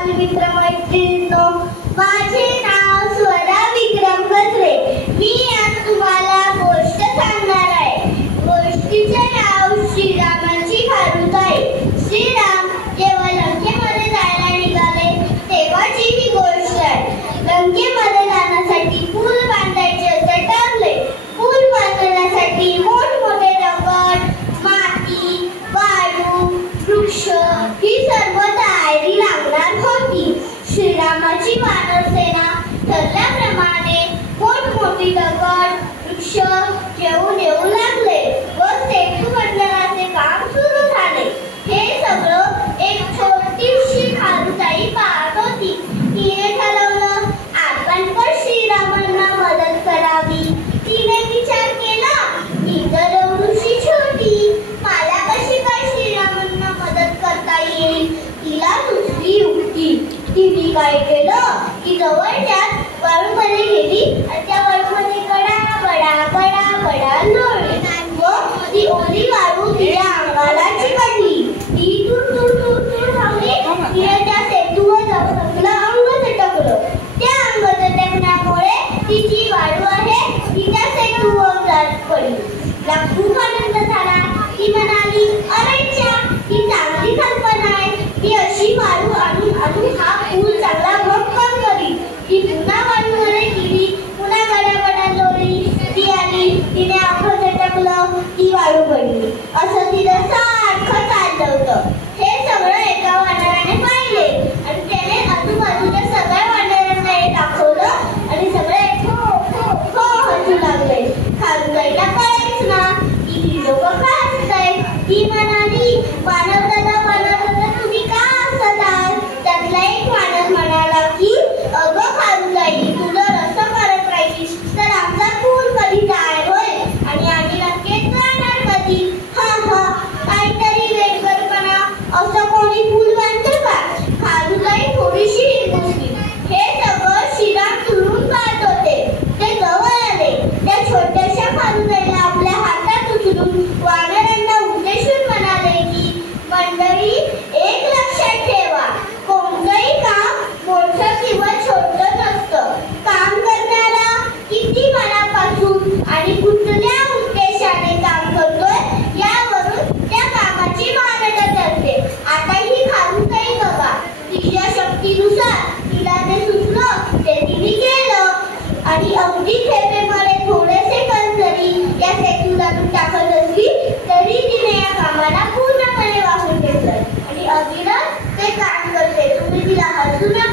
बालमित्रमैत्रिणींनो, माझे नाव स्वरा विक्रम गजरे. मी आज तुम्हाला गोष्ट सांगणार आहे. गोष्टीचे नाव श्रीरामाची खारुताई. श्रीराम जेव्हा लंकेमध्ये जायला निघाले तेव्हाची ही गोष्ट आहे. लंकेमध्ये जाण्यासाठी पूल बांधायचे असे ठरले. पूल बांधण्यासाठी मोठमोठे दगड, माती, वाळू, वृक्ष ही सर्व तयारी लागणार होती. श्रीरामाची वानर सेना ठरल्याप्रमाणे मोठमोठी दगड, वृक्ष घेऊन येऊ लागले व सेतू बनवण्याचे काम सुरू झाले. हे सगळं एक छोटीशी खारुताई पाहत होती. तिने ठरवलं आपण पण श्रीरामांना मदत करावी. तिने विचार केला, मी तर एवढीशी छोटी, मला कशी काय श्रीरामांना मदत करता येईल. तिला सुचली युक्ती. तिने काय केलं की जवळच्याच वाळूमध्ये गेली आणि त्या वाळूमध्ये कडा बडा कडा बडा लोळली व ती ओली वाळू तिच्या अंगाला चिकटली. ती दूर दूर दूर दूर धावली. तिने त्या सेतूवर जाऊन आपलं अंग झटकलं. त्या अंग झटकण्यामुळे ती जी वाळू आहे ती त्या सेतूवर जात पडली. तिला खूप आनंद झाला. ती म्हणाली, अरे च्या, ही चांगली कल्पना आहे. मी अशी वाळू आणून आणून हा पूल चांगला भक्कम करीन. ती पुन्हा वाळूमध्ये गेली, पुन्हा गडाबडा लोळली. ती आली, तिने अंग झटकलं, ती वाळू पडली. असं तिला सारखं चाललं होतं. हे सगळं एका वानराने पाहिले आणि त्याने आजूबाजूच्या सगळ्या वानरांना हे दाखवलं आणि सगळे खो खो खो हसू लागले. खारुताईला कळायच ना की ही लोक का हसतायत. ती म्हणाली, वानर दादा तुम्ही का हसताय. त्यातला एक वानर म्हणाला की अगं खारुताई, तू जर असं करत राहिलीस तर आमचा पूल कधी तयार होईल आणि आम्ही लंकेत जाणार कधी. हा हा, काहीतरी वेडगरपणा. असं कोणी पूल बांधतं का. खारुताई थोडीशी हिरमुसली. हे सगळं श्रीराम दुरून पाहत होते. ते जवळ आले. त्या छोट्याशा खारुताईला आपल्या हातात उचलून वानरांना उद्देशून म्हणाले की मंडळी, एक लक्षात ठेवा, कोणतंही काम मोठं किंवा छोटं नसतं. काम करणारा किती मनापासून आणि कुठल्या उद्देशाने काम करतोय यावरून त्या कामाची मान्यता ठरते. आता ही खारुताई बघा, तिच्या शक्तीनुसार तिला ते सुचलं ते तिने केलं आणि अगदी खेपेमध्ये थोडेसे कण जरी या सेतूला टाकत असली तरी तिने या कामाला पूर्णपणे वाहून घेतलं आणि अविरत ते काम करते. तुम्ही तिला हसू नका.